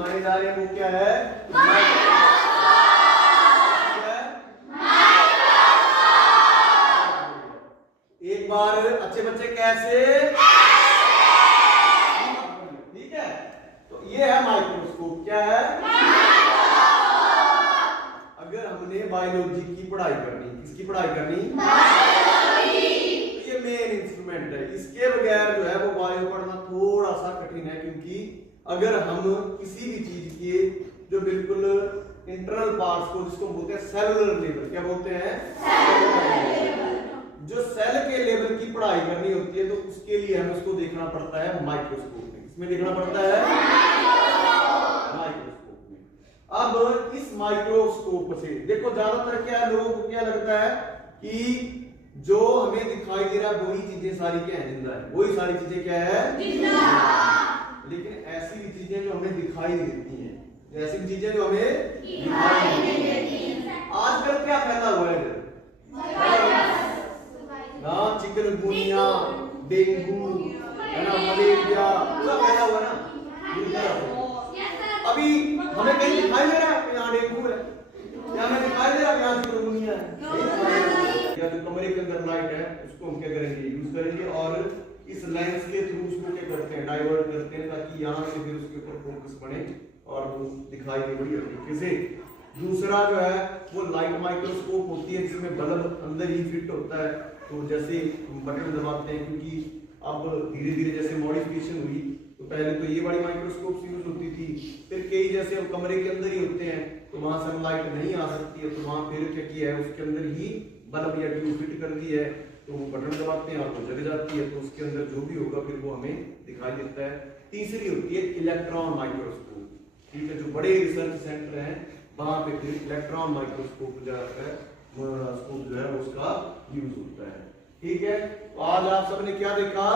दिखाने जा रहे हैं वो क्या है? एक बार अच्छे बच्चे कैसे? ठीक है, तो ये है माइक्रोस्कोप। क्या है? अगर हमने बायोलॉजी की पढ़ाई करनी, किसकी पढ़ाई करनी? ये मेन इंस्ट्रूमेंट है। इसके बगैर जो है वो बायो पढ़ना थोड़ा सा कठिन है, क्योंकि अगर हम किसी भी चीज के जो बिल्कुल इंटरनल पार्ट्स को, जिसको बोलते हैं सेलुलर लेवल, क्या बोलते हैं? जो सेल के लेवल की पढ़ाई करनी होती है, तो उसके लिए हमें उसको देखना पड़ता है माइक्रोस्कोप में। इसमें देखना पड़ता है माइक्रोस्कोप में। अब इस माइक्रोस्कोप से देखो, ज्यादातर क्या है, लोगों को क्या लगता है कि जो हमें दिखाई दे रहा है वही चीजें सारी क्या है? जिंदा है। वही सारी चीजें क्या है? जिंदा। लेकिन ऐसी भी चीजें जो हमें दिखाई नहीं देती हैं, ऐसी भी चीजें जो हमें दिखाई नहीं देती हैं। आजकल क्या फैला हुआ है? ना चिकनगुनिया, डेंगू, है ना, मलेरिया, पूरा फैला हुआ ना। अभी हमें कहीं दिखाई दे रहा है यहाँ डेंगू है, या हमें दिखाई दे रहा है यहाँ चिकनगुनिया है? या जो कमरे के अंदर लाइट है उसको हम क्या करेंगे? यूज करेंगे, और इस लेंस के थ्रू उसको क्या करते हैं? डाइवर्ट करते हैं, ताकि यहाँ से फिर उसके ऊपर फोकस बने और वो दिखाई दे बढ़िया तरीके से। दूसरा जो है वो लाइट माइक्रोस्कोप होती है, जिसमें बल्ब अंदर ही फिट होता है। तो जैसे बटन दबाते हैं, क्योंकि अब धीरे धीरे जैसे मॉडिफिकेशन हुई, तो पहले तो ये बड़ी माइक्रोस्कोप यूज होती थी, फिर कई जैसे अब कमरे के अंदर ही होते हैं, तो वहां सनलाइट नहीं आ सकती है, तो वहां फिर क्या किया है, उसके अंदर ही बल्ब या ट्यूब फिट कर दी है। तो वो बटन दबाते हैं और वो जल जाती है, तो उसके अंदर जो भी होगा फिर वो हमें दिखाई देता है। तीसरी होती है इलेक्ट्रॉन माइक्रोस्कोप। ठीक है, जो बड़े रिसर्च सेंटर हैं वहां पे फिर इलेक्ट्रॉन माइक्रोस्कोप जो है उसका यूज होता है। ठीक है, तो आज आप सबने क्या देखा?